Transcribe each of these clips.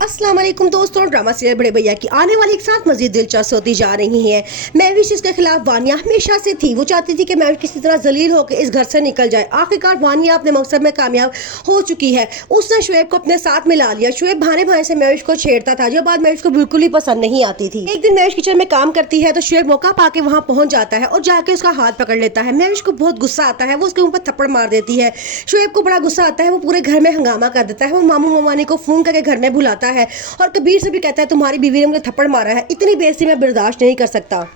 अस्सलाम वालेकुम दोस्तों, ड्रामा सीरियल बड़े भैया की आने वाली एक साथ मजीद दिलचस्प होती जा रही है। महविश इसके खिलाफ वानिया हमेशा से थी। वो चाहती थी कि महविश किसी तरह जलील होकर इस घर से निकल जाए। आखिरकार वानिया अपने मकसद में कामयाब हो चुकी है। उसने शुएब को अपने साथ मिला लिया। शुएब बहाने बहाने से महविश को छेड़ता था, जो बात महविश को बिल्कुल ही पसंद नहीं आती थी। एक दिन महविश किचन में काम करती है तो शुएब मौका पाके वहाँ पहुंच जाता है और जाके उसका हाथ पकड़ लेता है। महविश को बहुत गुस्सा आता है, वो उसके ऊपर थप्पड़ मार देती है। शुएब को बड़ा गुस्सा आता है, वो पूरे घर में हंगामा कर देता है। वो मामू ममानी को फोन करके घर में बुलाता है और कबीर से भी कहता है तुम्हारी बीवी ने मुझे थप्पड़ मारा है, इतनी बेइज्जती मैं बर्दाश्त नहीं कर सकता।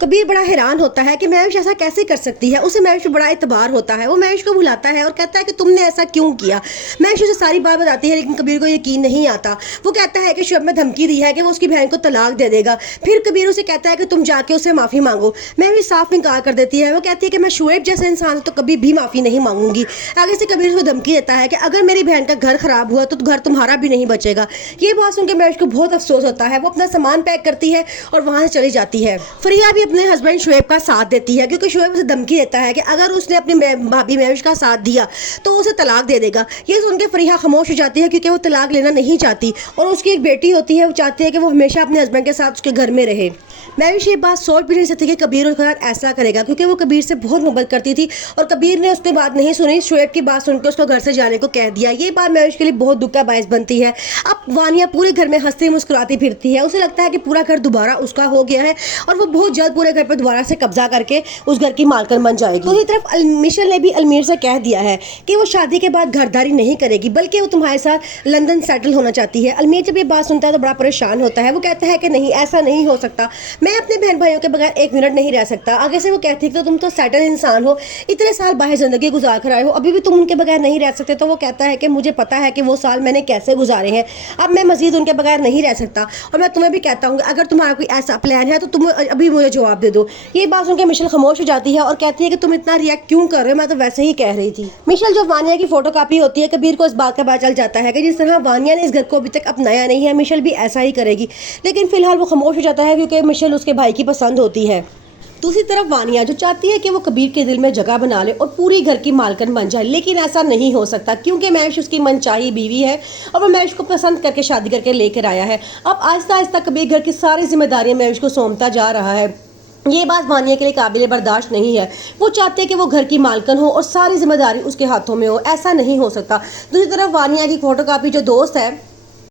कबीर बड़ा हैरान होता है कि महविश ऐसा कैसे कर सकती है। उसे महविश पर बड़ा इतबार होता है। वो महविश को बुलाता है और कहता है कि तुमने ऐसा क्यों किया। महविश उसे सारी बात बताती है, लेकिन कबीर को यकीन नहीं आता। वो कहता है कि शुएब ने धमकी दी है कि वो उसकी बहन को तलाक दे देगा। फिर कबीर उसे कहता है कि तुम जाके उसे माफ़ी मांगो। महविश साफ इनकार कर देती है। वो कहती है कि मैं शुएब जैसे इंसान तो कभी भी माफ़ी नहीं मांगूंगी। आगे से कबीर उसको धमकी देता है कि अगर मेरी बहन का घर खराब हुआ तो घर तुम्हारा भी नहीं बचेगा। ये बात सुनकर महविश को बहुत अफसोस होता है। वो अपना सामान पैक करती है और वहाँ से चली जाती है। फरिया भी अपने हस्बैंड शुएब का साथ देती है, क्योंकि शुएब उसे धमकी देता है कि अगर उसने अपनी भाभी महविश का साथ दिया तो उसे तलाक दे देगा। ये सुन के फरिया खामोश हो जाती है, क्योंकि वो तलाक लेना नहीं चाहती और उसकी एक बेटी होती है। वो चाहती है कि वो हमेशा अपने हस्बैंड के साथ उसके घर में रहे। महविश ये बात सोच भी नहीं सकती कि कबीर उसके साथ ऐसा करेगा, क्योंकि वो कबीर से बहुत मोहब्बत करती थी और कबीर ने उसकी बात नहीं सुनी। शुएब की बात सुनकर उसको घर से जाने को कह दिया। ये बात महविश के लिए बहुत दुख का बायस बनती है। अब वानिया पूरे घर में हंसती मुस्कुराती फिरती है। उसे लगता है कि पूरा घर दोबारा उसका हो गया है और वो बहुत जल्द पूरे घर पर दोबारा से कब्जा करके उस घर की मालकिन बन जाएगी। दूसरी तरफ मिशेल ने भी अलमीर से कह दिया है कि वो शादी के बाद घरदारी नहीं करेगी, बल्कि वो तुम्हारे साथ लंदन सेटल होना चाहती है। अलमीर जब ये बात सुनता है तो बड़ा परेशान होता है। वो कहता है कि नहीं, ऐसा नहीं हो सकता, मैं अपने बहन भाइयों के बगैर एक मिनट नहीं रह सकता। आगे से वो कहती है कि तो तुम तो सेटल इंसान हो, इतने साल बाहर जिंदगी गुजार कर आए हो, अभी भी तुम उनके बगैर नहीं रह सकते। तो वो कहता है कि मुझे पता है कि वो साल मैंने कैसे गुजारे हैं, अब मैं मजीद उनके बगैर नहीं रह सकता और मैं तुम्हें भी कहता हूँ अगर तुम्हारा कोई ऐसा प्लान है तो तुम अभी मुझे जवाब दे दो। ये बात सुनकर मिशेल खामोश हो जाती है और कहती है कि तुम इतना रिएक्ट क्यों कर रहे हो, मैं तो वैसे ही कह रही थी। मिशेल जो वानिया की फोटोकॉपी होती है, कबीर को इस बात का पता चल जाता है कि जिस तरह वानिया ने इस घर को अभी तक अपनाया नहीं है, मिशेल भी ऐसा ही करेगी। लेकिन फिलहाल वो खामोश हो जाता है, क्योंकि मिशेल उसके भाई की पसंद होती है। दूसरी तरफ वानिया जो चाहती है कि वो कबीर के दिल में जगह बना ले और पूरी घर की मालकिन बन जाए, लेकिन ऐसा नहीं हो सकता, क्योंकि महविश उसकी मनचाही बीवी है और वो महविश को पसंद करके शादी करके लेकर आया है। अब आहिस्ता आहिस्ता कबीर घर की सारी जिम्मेदारियां महविश को सौंपता जा रहा है। ये बात वानिया के लिए काबिल बर्दाश्त नहीं है। वो चाहते हैं कि वो घर की मालकिन हो और सारी जिम्मेदारी उसके हाथों में हो। ऐसा नहीं हो सकता। दूसरी तरफ वानिया की फोटोकॉपी जो दोस्त है